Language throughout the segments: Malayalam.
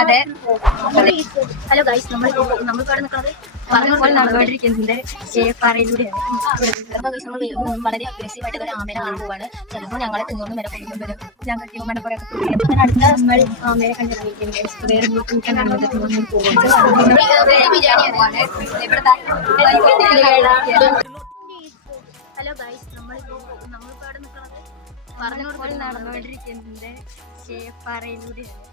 അതെ. ഹലോ ഗൈസ്, നമ്മളിവിടെ നിൽക്കുന്നത് പറഞ്ഞുപോലെ നടന്നുകൊണ്ടിരിക്കുന്നതിന്റെ പാറയിലൂടെയാണ്. വളരെ അഗ്രസീവായിട്ട് ഒരു ആമേനെ കാണാൻ പോവാണ്. ചിലപ്പോൾ ഞങ്ങളെ തിന്നൊന്നും വരെ കൊണ്ടും വരും. ഞങ്ങൾക്ക് മണപ്പുറം അടുത്ത നമ്മൾ ആമേനെ കണ്ടിരിക്കുന്നത് വേറെ ബിരിയാണിയാണ്. ഹലോ ഗൈസ്, നമ്മളിപ്പോൾ അവിടെ നിൽക്കുന്നത് പറഞ്ഞുപോലെ നടന്നുകൊണ്ടിരിക്കുന്നതിന്റെ പാറയിലൂടെയാണ്.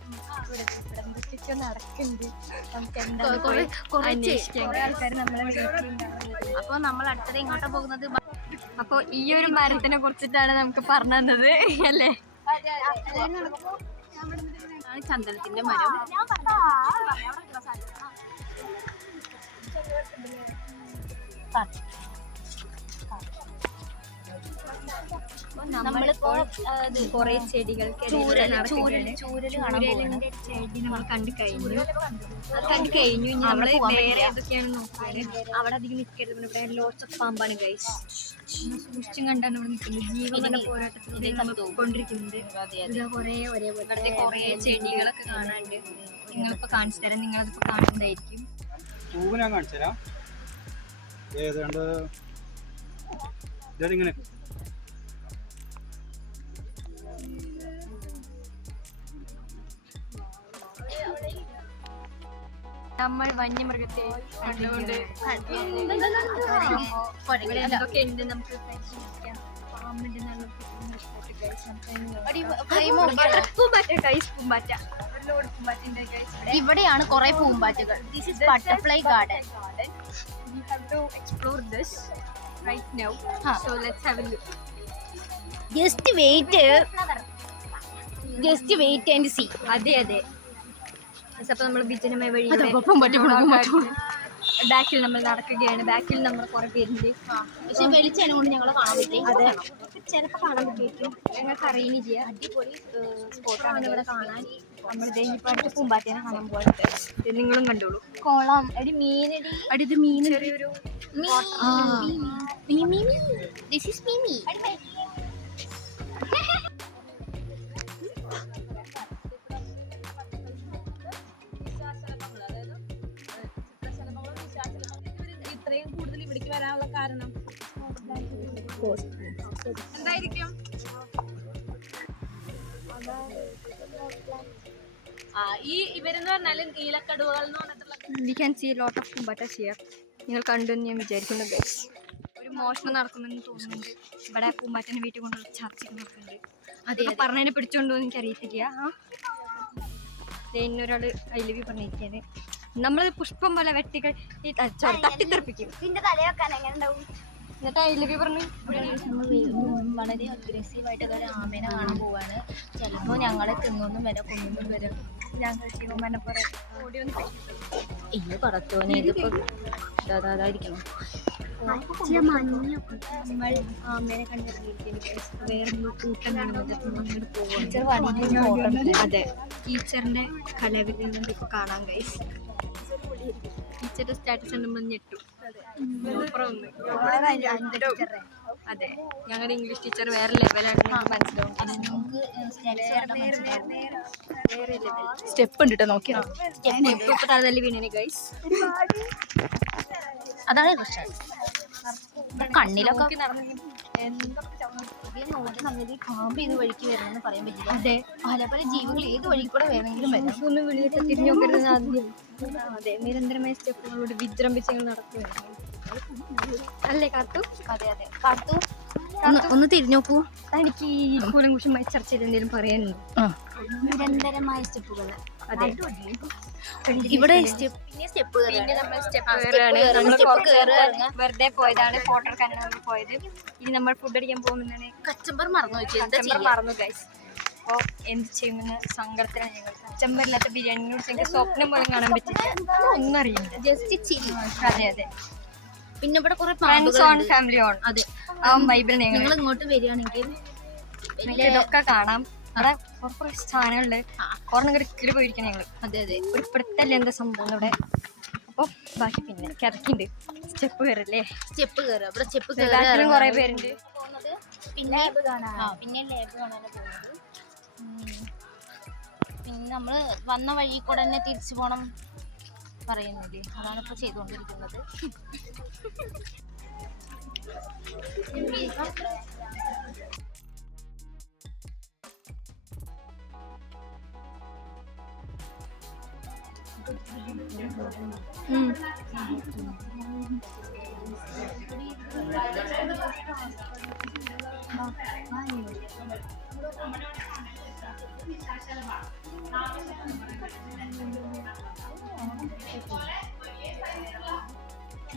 നടക്കുന്നുണ്ട്. നമുക്ക് എന്താ ആൾക്കാർ നമ്മളെ വിളിക്കുന്നുണ്ടാവുന്നത്. അപ്പോൾ നമ്മൾ അടുത്തത് ഇങ്ങോട്ടാ പോകുന്നത്. അപ്പോൾ ഈ ഒരു മരത്തിനെ കുറിച്ചിട്ടാണ് നമുക്ക് പറഞ്ഞു തന്നത് അല്ലേ? ചന്ദനത്തിന്റെ മരം. നമ്മളിപ്പോൾ കുറെ ചെടികൾക്ക് ചൂരലിന്റെ ചെടി നമ്മൾ കണ്ടു കഴിഞ്ഞു. ഇനി നമ്മള് വേറെ ഏതൊക്കെയാണ് നോക്കുന്നത്. അവിടെ അധികം നിൽക്കരുത്. ഇവിടെ ലോട്ട്സ് ഓഫ് പാമ്പാണ് ഗൈസ്. സൂക്ഷിച്ചും കണ്ടാണ് ഇവിടെ നിൽക്കുന്നത്. ജീവനുള്ള പോരാട്ടത്തിലൂടെ കൊണ്ടിരിക്കുന്നുണ്ട്. ഇവിടുത്തെ കുറെ ചെടികളൊക്കെ കാണാനുണ്ട്. നിങ്ങളിപ്പോ കാണിച്ചു തരാം. നിങ്ങളതിപ്പോ കാണുന്നതായിരിക്കും. പൂവ് ഞാൻ കാണിച്ചു തരാം. ഇങ്ങനെ നമ്മൾ വന്യമൃഗത്തെ കണ്ടുകൊണ്ട് എന്തൊക്കെ ഉണ്ട് നമുക്ക് പരിശീലിക്കാം. പാമ്പിന്റെ ഇവിടെയാണ് കുറെ പൂമ്പാറ്റകൾ. This is butterfly garden. We have to explore this right now. So let's have a look. Just wait and see. അതെ. അപ്പൊ നമ്മൾ ബീച്ചിനുമായി വഴി ബാക്കിൽ നമ്മൾ നടക്കുകയാണ്. ബാക്കിൽ നമ്മൾ കുറെ പേരുണ്ട്. പക്ഷെ വെളിച്ചാണ് കൊണ്ട് ഞങ്ങളെ കാണാൻ പറ്റും. അതെ, ചിലപ്പോൾ കാണാൻ പറ്റും. ഞങ്ങൾക്ക് അറിയുകയും ചെയ്യാം. അടിപൊളി സ്പോട്ടാണ് ഇവിടെ കാണാൻ. നമ്മൾ അടുത്ത പൂമ്പാറ്റേനെ കാണാൻ പോയിട്ട് നിങ്ങളും കണ്ടോളൂ. കോളം അടി മീനടി അടി മീൻ ചെറിയൊരു ദിസ് ഈസ് മീമി. ഇത്രയും കൂടുതൽ ഇവിടേക്ക് വരാനുള്ള കാരണം എന്തായിരിക്കും? ഈ ഇവരെന്ന് പറഞ്ഞാൽ നീലക്കടുവകൾ എന്ന് പറഞ്ഞിട്ടുള്ള We can see a lot of Poombatta here. നിങ്ങൾ കണ്ടെന്ന് ഞാൻ വിചാരിക്കുന്നു ഗൈസ്. ഒരു മോഷണം നടക്കുമെന്ന് തോന്നുന്നുണ്ട്. ഇവിടെ പൂമ്പാറ്റനെ വീട്ടിൽ കൊണ്ടുള്ള ചർച്ചയൊക്കെ നടക്കുന്നുണ്ട്. അതെ, പറഞ്ഞതിനെ പിടിച്ചോണ്ടോ എനിക്ക് അറിയത്തില്ല. ഇന്നൊരാള് ഐ ലവ് യു പറഞ്ഞിരിക്കാന്. നമ്മള് പുഷ്പം പോലെ വെട്ടികൾ തട്ടിത്തെറിപ്പിക്കും. എന്നിട്ട് ഐ ലവ് യു പറഞ്ഞു. വളരെ അഗ്രസീവായിട്ട് ഒരു ആമേനെ കാണാൻ പോവാണ്. ചിലപ്പോൾ ഞങ്ങളെ തിന്നൊന്നും വരാം, കൊണ്ടൊന്നും വരും. ഞങ്ങൾ മനപ്പുറം ഓടി വന്ന് ഇന്ന് പടത്തോനെ ഇതിപ്പോ ഇതായിരിക്കണം. നമ്മൾ ആമേനെ കണ്ടിരിക്കുന്നു. വേറെ കൂട്ടം കാണുന്നത് അങ്ങോട്ട് പോകും. അതെ, ടീച്ചറിന്റെ കലാവിരുന്ന് ഇപ്പൊ കാണാൻ ഗൈസ്. ടീച്ചറുടെ സ്റ്റാറ്റസ് നമ്മൾ ഞെട്ടു. അതെ, ഞങ്ങളുടെ ഇംഗ്ലീഷ് ടീച്ചർ വേറെ ലെവലാണ്. മനസ്സിലാവും. സ്റ്റെപ്പ് ഉണ്ട് നോക്കിയാ ഇപ്പൊ തലതല്ലി വീണിന് ഗൈസ്. അതാണ് പ്രശ്നം. കണ്ണിലൊക്കെ പാമ്പ് ഏത് വഴിക്ക് വരണമെന്ന് പറയാൻ പറ്റില്ല. അതെ, പല പല ജീവികൾ ഏത് വഴി കൂടെ വേണമെങ്കിലും വരാം. ഒന്ന് വിളിയിട്ട് തിരിഞ്ഞു നോക്കരുത് ആദ്യം. അതെ, നിരന്തരമായ സ്റ്റെപ്പുകളോട് വിജൃംഭിച്ച് ഞങ്ങൾ നടക്കുകയാണ് അല്ലേ കാത്തു? അതെ കാത്തു ഒന്ന് തിരിഞ്ഞു നോക്കൂ. എനിക്ക് ഈ കൂലങ്കുഷമായ ചർച്ചയിൽ എന്തെങ്കിലും പറയാനുണ്ട്? നിരന്തരമായ സ്റ്റെപ്പുകൾ. അതെ, ഇവിടെ വെറുതെ പോയതാണ്. ഫോട്ടോ എടുക്കാനാണ് നമ്മൾ പോയത്. ഇനി നമ്മൾ ഫുഡ് അടിക്കാൻ പോകുന്നതാണ്. കച്ചമ്പർ മറന്നു വെച്ചു. മറന്നു ഗൈസ്. അപ്പോൾ എന്ത് ചെയ്യുമെന്ന് സങ്കടത്തിലാണ് ഞങ്ങൾ. കച്ചമ്പറില്ലാത്ത ബിരിയാണിനെ കുറിച്ച് സ്വപ്നം പോലും കാണാൻ പറ്റില്ല. ഒന്നും അറിയില്ല. ജസ്റ്റ് ചിരി. അതെ. പിന്നെ ഇവിടെ കുറെ ഫ്രണ്ട്സ് ഓൺ ഫാമിലി ഓൺ. അതെ, ബൈബിൾ നിങ്ങൾ ഇങ്ങോട്ട് വരികയാണെങ്കിൽ ഇതൊക്കെ കാണാം. അവിടെ കുറേ സാധനങ്ങളുണ്ട്. കുറഞ്ഞ കിടക്കിൽ പോയിരിക്കണം ഞങ്ങൾ. അതെ ഒരു പിടുത്തല്ലേ എന്താ സംഭവം ഇവിടെ. അപ്പോൾ ബാക്കി പിന്നെ കിടക്കിണ്ട് സ്റ്റെപ്പ് കയറല്ലേ? സ്റ്റെപ്പ് കയറുക. ഇവിടെ സ്റ്റെപ്പ് എല്ലാത്തിലും കുറെ പേരുണ്ട്. പോകുന്നത് പിന്നെ പിന്നെ ലാബ് കാണാനാണ് പോകുന്നത്. പിന്നെ നമ്മൾ വന്ന വഴി കൂടെ തന്നെ തിരിച്ചു പോകണം പറയുന്നില്ലേ, അതാണ് ഇപ്പോൾ ചെയ്തുകൊണ്ടിരിക്കുന്നത്.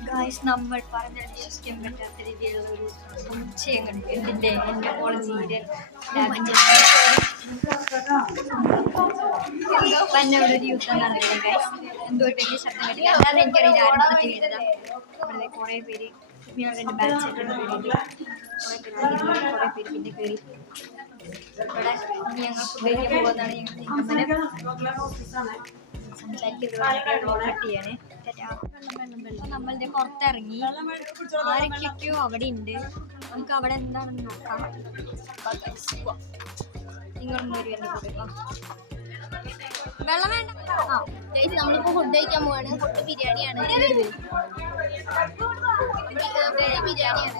ഗായ്സ്, നമ്മൾ പറഞ്ഞാൽ വിശ്വസിക്കാൻ പറ്റാത്ത രീതിയിലുള്ള ഒരു സംശയം കണ്ടു. എന്റെ കോളേജ് അവിടെ ഒരു യുദ്ധം നടന്നില്ല ഗായ്സ്. എന്തുകൊണ്ട് എനിക്ക് ശബ്ദം കേട്ടില്ല എന്താണെന്ന് എനിക്കറിയില്ല. ആരും നടത്തി ചെയ്തതാ. അവിടെ കുറെ പേര് ഞങ്ങളുടെ ബാച്ചായിട്ട് കുറെ പേര് പിന്നെ കയറി. ഇവിടെ ഞങ്ങൾ ഫുഡിലേക്ക് പോകുന്നതാണ്. ഞങ്ങൾ നമ്മളുടെ പുറത്തിറങ്ങി. ആരൊക്കെയൊക്കെയോ അവിടെ ഉണ്ട്. നമുക്ക് അവിടെ എന്താണെന്ന് നോക്കാം. നിങ്ങളും വരും എൻ്റെ കൂടെ. വെള്ളം വേണ്ട. നമ്മളിപ്പോൾ ഫുഡ് കഴിക്കാൻ പോവാണ്. ഫുഡ് ബിരിയാണിയാണ്. ബിരിയാണിയാണ്.